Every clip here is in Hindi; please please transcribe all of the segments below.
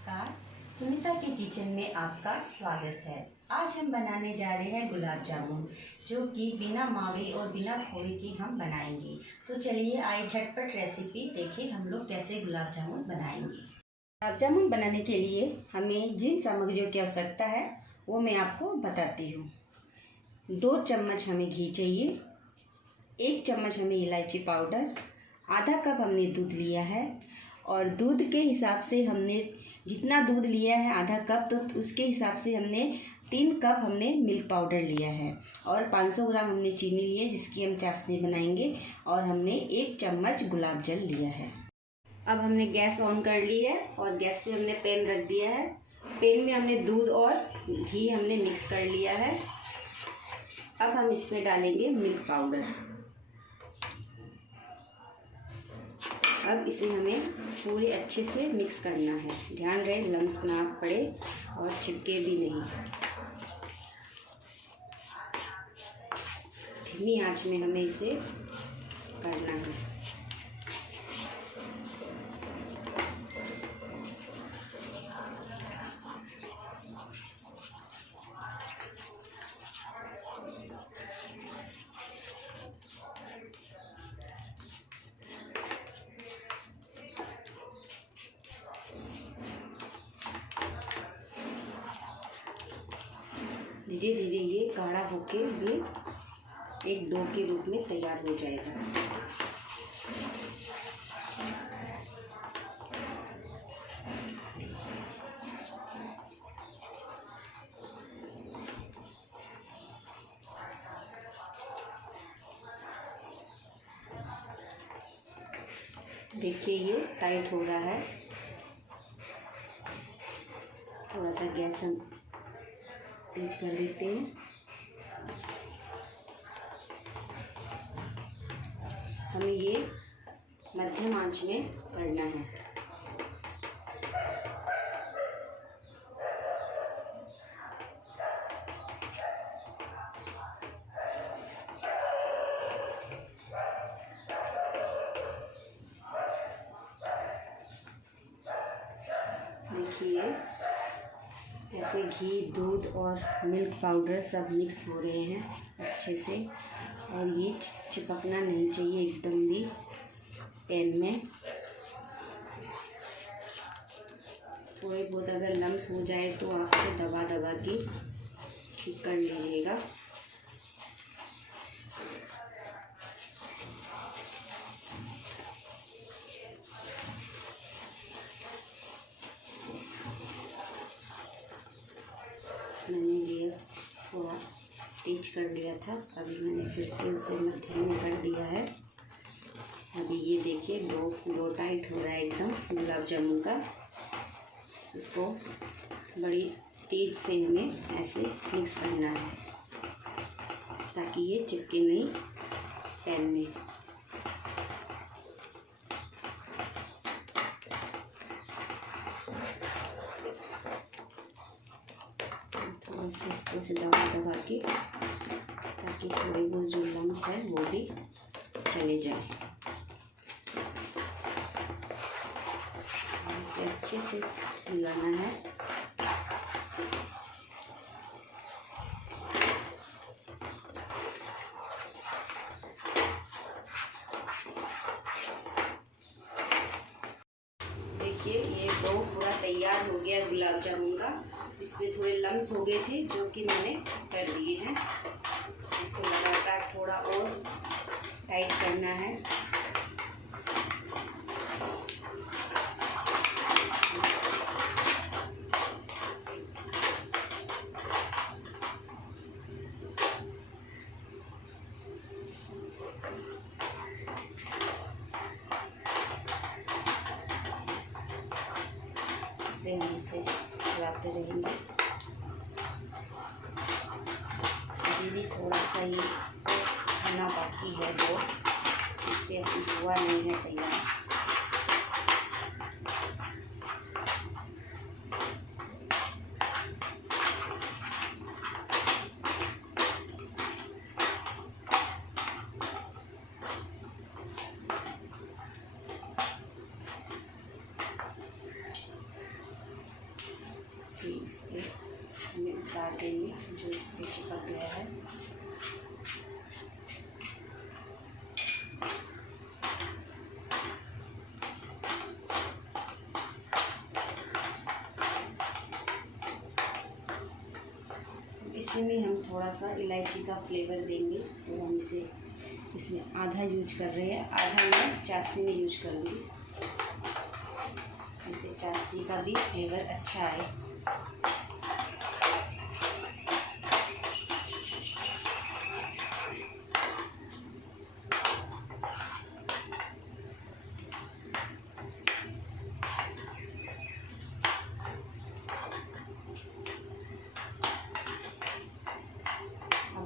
नमस्कार। सुनीता के किचन में आपका स्वागत है। आज हम बनाने जा रहे हैं गुलाब जामुन, जो कि बिना मावे और बिना खोए के हम बनाएंगे। तो चलिए आइए झटपट रेसिपी देखें हम लोग कैसे गुलाब जामुन बनाएंगे। गुलाब जामुन बनाने के लिए हमें जिन सामग्रियों की आवश्यकता है वो मैं आपको बताती हूँ। 2 चम्मच हमें घी चाहिए, 1 चम्मच हमें इलायची पाउडर, आधा कप हमने दूध लिया है और दूध के हिसाब से हमने जितना दूध लिया है आधा कप, तो उसके हिसाब से हमने 3 कप हमने मिल्क पाउडर लिया है और 500 ग्राम हमने चीनी ली है जिसकी हम चाशनी बनाएंगे और हमने 1 चम्मच गुलाब जल लिया है। अब हमने गैस ऑन कर ली है और गैस पे हमने पैन रख दिया है। पैन में हमने दूध और घी हमने मिक्स कर लिया है। अब हम इसमें डालेंगे मिल्क पाउडर। अब इसे हमें पूरे अच्छे से मिक्स करना है। ध्यान रहे लम्स ना पड़े और चिपके भी नहीं। धीमी आंच में हमें इसे करना है। धीरे धीरे ये गाढ़ा होके ये एक डो के रूप में तैयार हो जाएगा। देखिए ये टाइट हो रहा है। थोड़ा सा गैस हम तेज कर देते हैं। हमें ये मध्यम आंच में करना है। देखिए ऐसे घी, दूध और मिल्क पाउडर सब मिक्स हो रहे हैं अच्छे से और ये चिपकना नहीं चाहिए एकदम भी पैन में। थोड़े बहुत अगर लम्स हो जाए तो आप इसे दबा दबा के ठीक कर लीजिएगा। मैंने गैस थोड़ा तेज कर लिया था, अभी मैंने फिर से उसे मध्यम में कर दिया है। अभी ये देखिए डो टाइट हो रहा है एकदम गुलाब जामुन का। इसको बड़ी तेज से हमें ऐसे मिक्स करना है ताकि ये चिपके नहीं पैन में। थोड़ा सा इसको से दबा दबा के ताकि थोड़े बहुत जो लम्स है वो भी चले जाए। इसे अच्छे से मिलाना है। देखिए ये डो पूरा तैयार हो गया गुलाब जामुन का। इसमें थोड़े लम्स हो गए थे जो कि मैंने कर दिए हैं। इसको लगातार थोड़ा और टाइट करना है। हम इसे चलाते रहेंगे। अभी भी थोड़ा सा ये होना बाकी है जो इससे अभी हुआ नहीं है तैयार। कि इसके हमें उतार देंगे जो इस पे चिपक गया है। इसमें हम थोड़ा सा इलायची का फ्लेवर देंगे, तो हम इसमें आधा यूज कर रहे हैं, आधा मैं चाशनी में यूज करूँगी। इससे चाशनी का भी फ्लेवर अच्छा आए।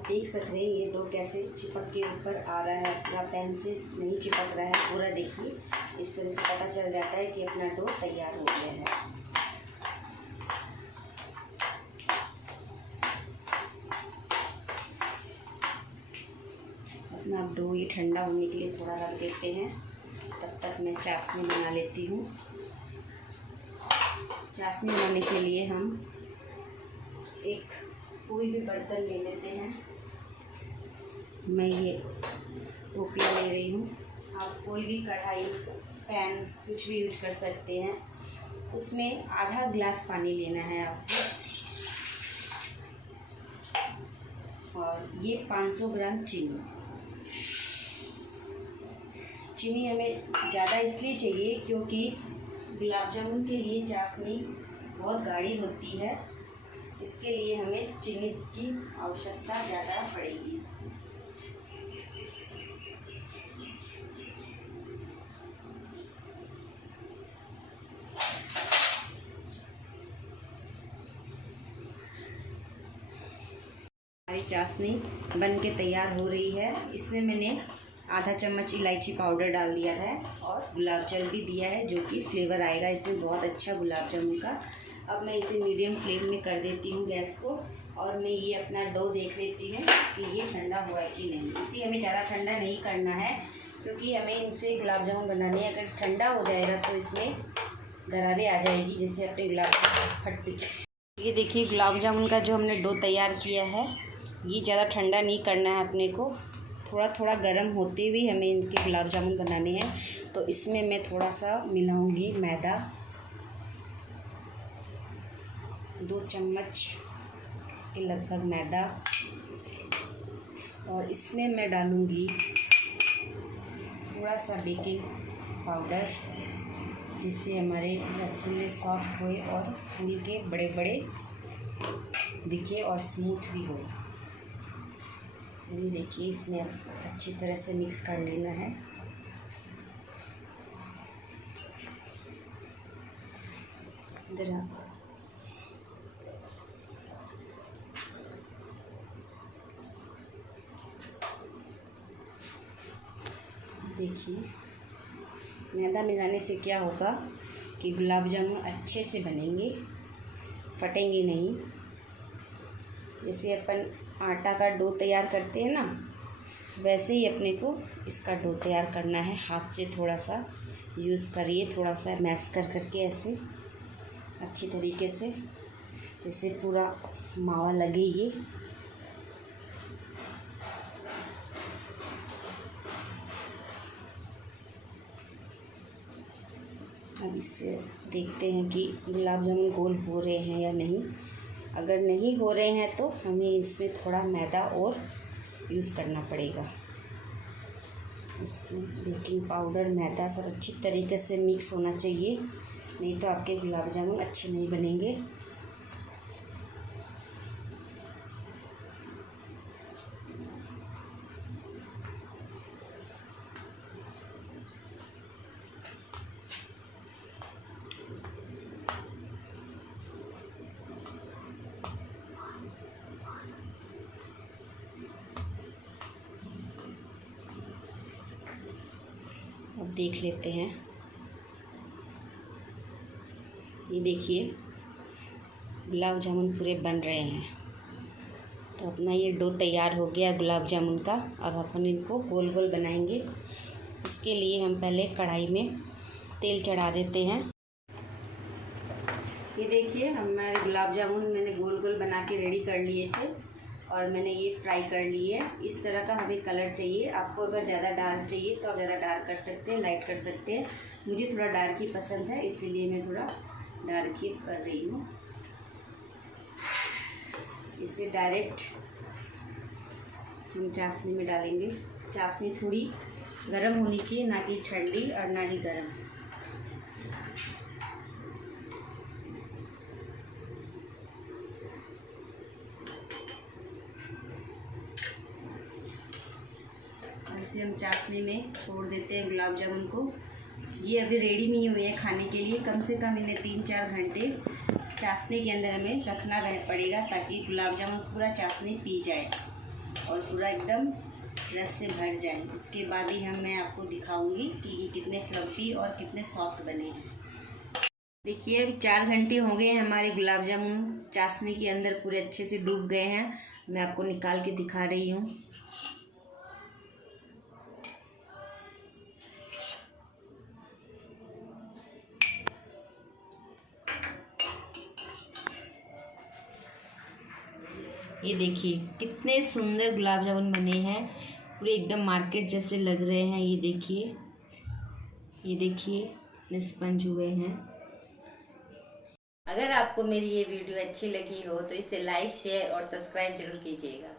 देख सकते हैं ये डो कैसे चिपक के ऊपर आ रहा है, पूरा पैन से नहीं चिपक रहा है पूरा। देखिए इस तरह से पता चल जाता है कि अपना डो तैयार हो गया है। अपना अब डो ये ठंडा होने के लिए थोड़ा रख देते हैं। तब तक मैं चाशनी बना लेती हूँ। चाशनी बनाने के लिए हम एक कोई भी बर्तन ले लेते हैं। मैं ये टोपिया ले रही हूँ, आप कोई भी कढ़ाई पैन कुछ भी यूज कर सकते हैं। उसमें आधा गिलास पानी लेना है आपको, और ये 500 ग्राम चीनी। चीनी हमें ज़्यादा इसलिए चाहिए क्योंकि गुलाब जामुन के लिए चाशनी बहुत गाढ़ी होती है, इसके लिए हमें चीनी की आवश्यकता ज़्यादा पड़ेगी। हमारी चाशनी बन के तैयार हो रही है। इसमें मैंने आधा चम्मच इलायची पाउडर डाल दिया है और गुलाब जल भी दिया है, जो कि फ्लेवर आएगा इसमें बहुत अच्छा गुलाब जामुन का। अब मैं इसे मीडियम फ्लेम में कर देती हूँ गैस को, और मैं ये अपना डो देख लेती हूँ कि ये ठंडा हुआ है कि नहीं। इसे हमें ज़्यादा ठंडा नहीं करना है क्योंकि हमें इनसे गुलाब जामुन बनाने हैं। अगर ठंडा हो जाएगा तो इसमें दरारें आ जाएगी, जिससे अपने गुलाब फट। ये देखिए गुलाब जामुन का जो हमने डो तैयार किया है, ये ज़्यादा ठंडा नहीं करना है अपने को, थोड़ा थोड़ा गर्म होते हुए हमें इनके गुलाब जामुन बनाने हैं। तो इसमें मैं थोड़ा सा मिलाऊंगी मैदा, 2 चम्मच के लगभग मैदा, और इसमें मैं डालूंगी थोड़ा सा बेकिंग पाउडर, जिससे हमारे रसगुल्ले सॉफ्ट होए और फूल के बड़े बड़े दिखे और स्मूथ भी हो। ये देखिए इसमें अच्छी तरह से मिक्स कर लेना है। ज़रा देखिए मैदा मिलाने से क्या होगा कि गुलाब जामुन अच्छे से बनेंगे, फटेंगे नहीं। जैसे अपन आटा का डो तैयार करते हैं ना, वैसे ही अपने को इसका डो तैयार करना है। हाथ से थोड़ा सा यूज़ करिए, थोड़ा सा मैश कर करके ऐसे अच्छी तरीके से, जैसे पूरा मावा लगे ये। अब इससे देखते हैं कि गुलाब जामुन गोल हो रहे हैं या नहीं। अगर नहीं हो रहे हैं तो हमें इसमें थोड़ा मैदा और यूज़ करना पड़ेगा। इसमें बेकिंग पाउडर, मैदा सब अच्छी तरीके से मिक्स होना चाहिए, नहीं तो आपके गुलाब जामुन अच्छे नहीं बनेंगे। अब देख लेते हैं, ये देखिए गुलाब जामुन पूरे बन रहे हैं। तो अपना ये डो तैयार हो गया गुलाब जामुन का। अब अपन इनको गोल गोल बनाएंगे। उसके लिए हम पहले कढ़ाई में तेल चढ़ा देते हैं। ये देखिए हमारे गुलाब जामुन मैंने गोल गोल बना के रेडी कर लिए थे और मैंने ये फ्राई कर लिए है। इस तरह का हमें कलर चाहिए। आपको अगर ज़्यादा डार्क चाहिए तो आप ज़्यादा डार्क कर सकते हैं, लाइट कर सकते हैं। मुझे थोड़ा डार्क ही पसंद है, इसीलिए मैं थोड़ा डार्क ही कर रही हूँ। इसे डायरेक्ट हम चाशनी में डालेंगे। चाशनी थोड़ी गर्म होनी चाहिए, ना कि ठंडी और ना ही गर्म। इसे हम चाशनी में छोड़ देते हैं गुलाब जामुन को। ये अभी रेडी नहीं हुए हैं खाने के लिए। कम से कम इन्हें 3-4 घंटे चाशनी के अंदर हमें रखना पड़ेगा, ताकि गुलाब जामुन पूरा चाशनी पी जाए और पूरा एकदम रस से भर जाए। उसके बाद ही मैं आपको दिखाऊंगी कि ये कितने फ्लफी और कितने सॉफ्ट बने हैं। देखिए अभी 4 घंटे हो गए हैं, हमारे गुलाब जामुन चाशनी के अंदर पूरे अच्छे से डूब गए हैं। मैं आपको निकाल के दिखा रही हूँ। ये देखिए कितने सुंदर गुलाब जामुन बने हैं, पूरे एकदम मार्केट जैसे लग रहे हैं। ये देखिए इतने स्पंज हुए हैं। अगर आपको मेरी ये वीडियो अच्छी लगी हो तो इसे लाइक, शेयर और सब्सक्राइब जरूर कीजिएगा।